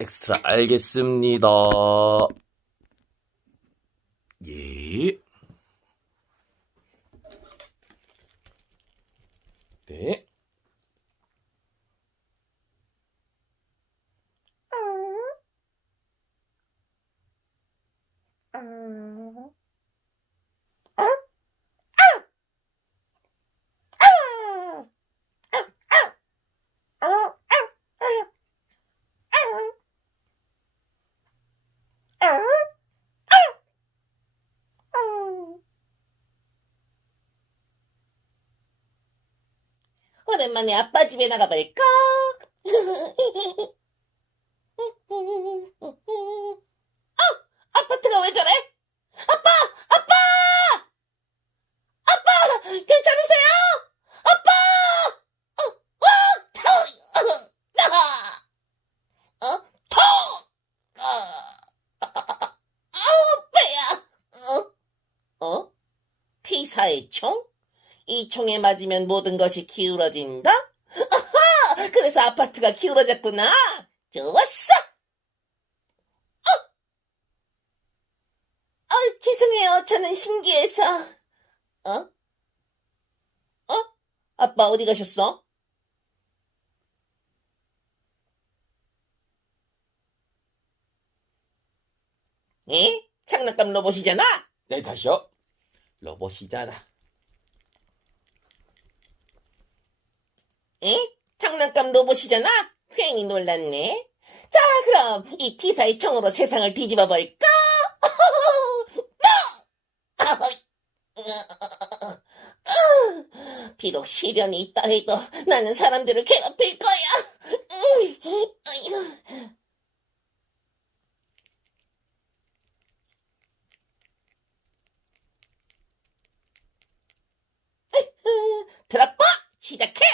엑스트라 알겠습니다. 예. 네. 오랜만에 아빠 집에 나가볼까? 아파트가 왜 저래? 아빠! 아빠! 아빠! 괜찮으세요? 아빠! 턱! 아우, 배야! 피사의 총? 이 총에 맞으면 모든 것이 기울어진다? 아하! 그래서 아파트가 기울어졌구나! 좋았어! 죄송해요. 저는 신기해서. 어? 아빠 어디 가셨어? 에? 장난감 로봇이잖아? 네, 다시요. 로봇이잖아. 에? 장난감 로봇이잖아? 괜히 놀랐네. 자, 그럼 이 피사의 총으로 세상을 뒤집어 볼까? 비록 시련이 있다 해도 나는 사람들을 괴롭힐 거야. 아이고. 드랍바 시작해.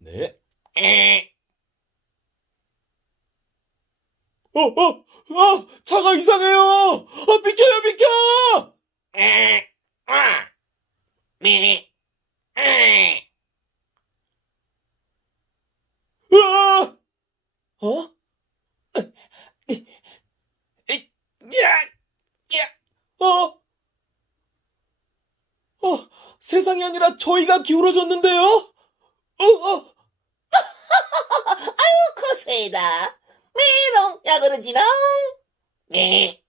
네. 에, 차가 이상해요! 비켜요, 비켜! 에, 아, 미, 에. 으아! 어? 야, 야. 어? 세상이 아니라 저희가 기울어졌는데요? 코세라. 메롱, 야 그러지롱. 네.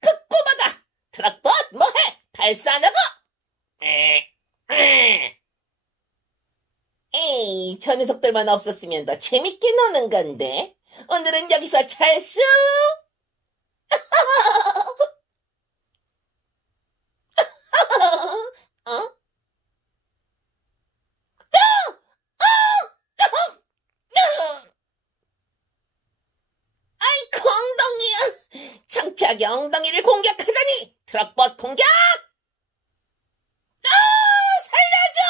그 꼬마다. 트럭봇 뭐해? 발사하고. 에이, 저 녀석들만 없었으면 더 재밌게 노는 건데. 오늘은 여기서 찰수. 어? 아이고, 엉덩이야. 창피하게 엉덩이를 공격하다니. 트럭봇 공격! 살려줘!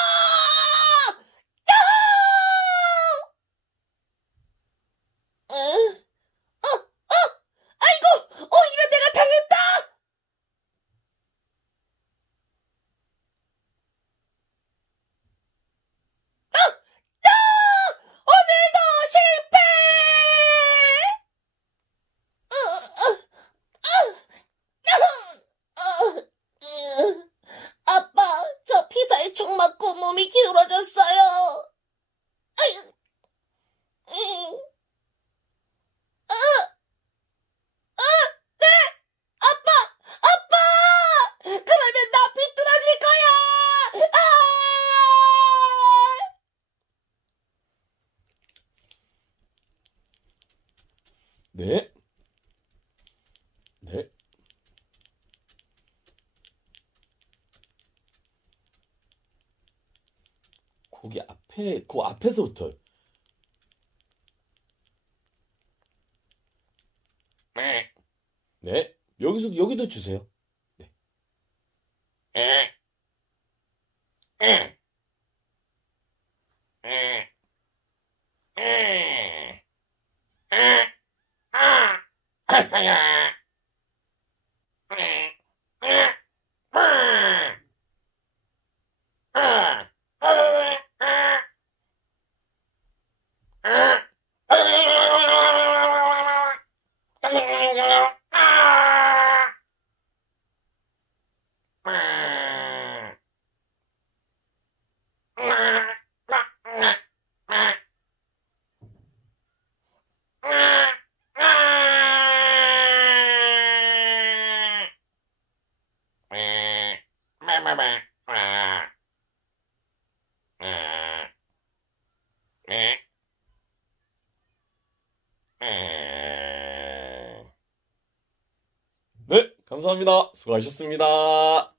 어? 아이고, 이런 내가 당했다! 오늘도 실패! 아빠, 저 피자에 총 맞고 몸이 기울어졌어요. 아유, 아, 네, 아빠, 아빠! 그러면 나 비뚤어질 거야! 네. 네. 그 앞에서부터. 네. 여기도 주세요. 네. 네, 감사합니다. 수고하셨습니다.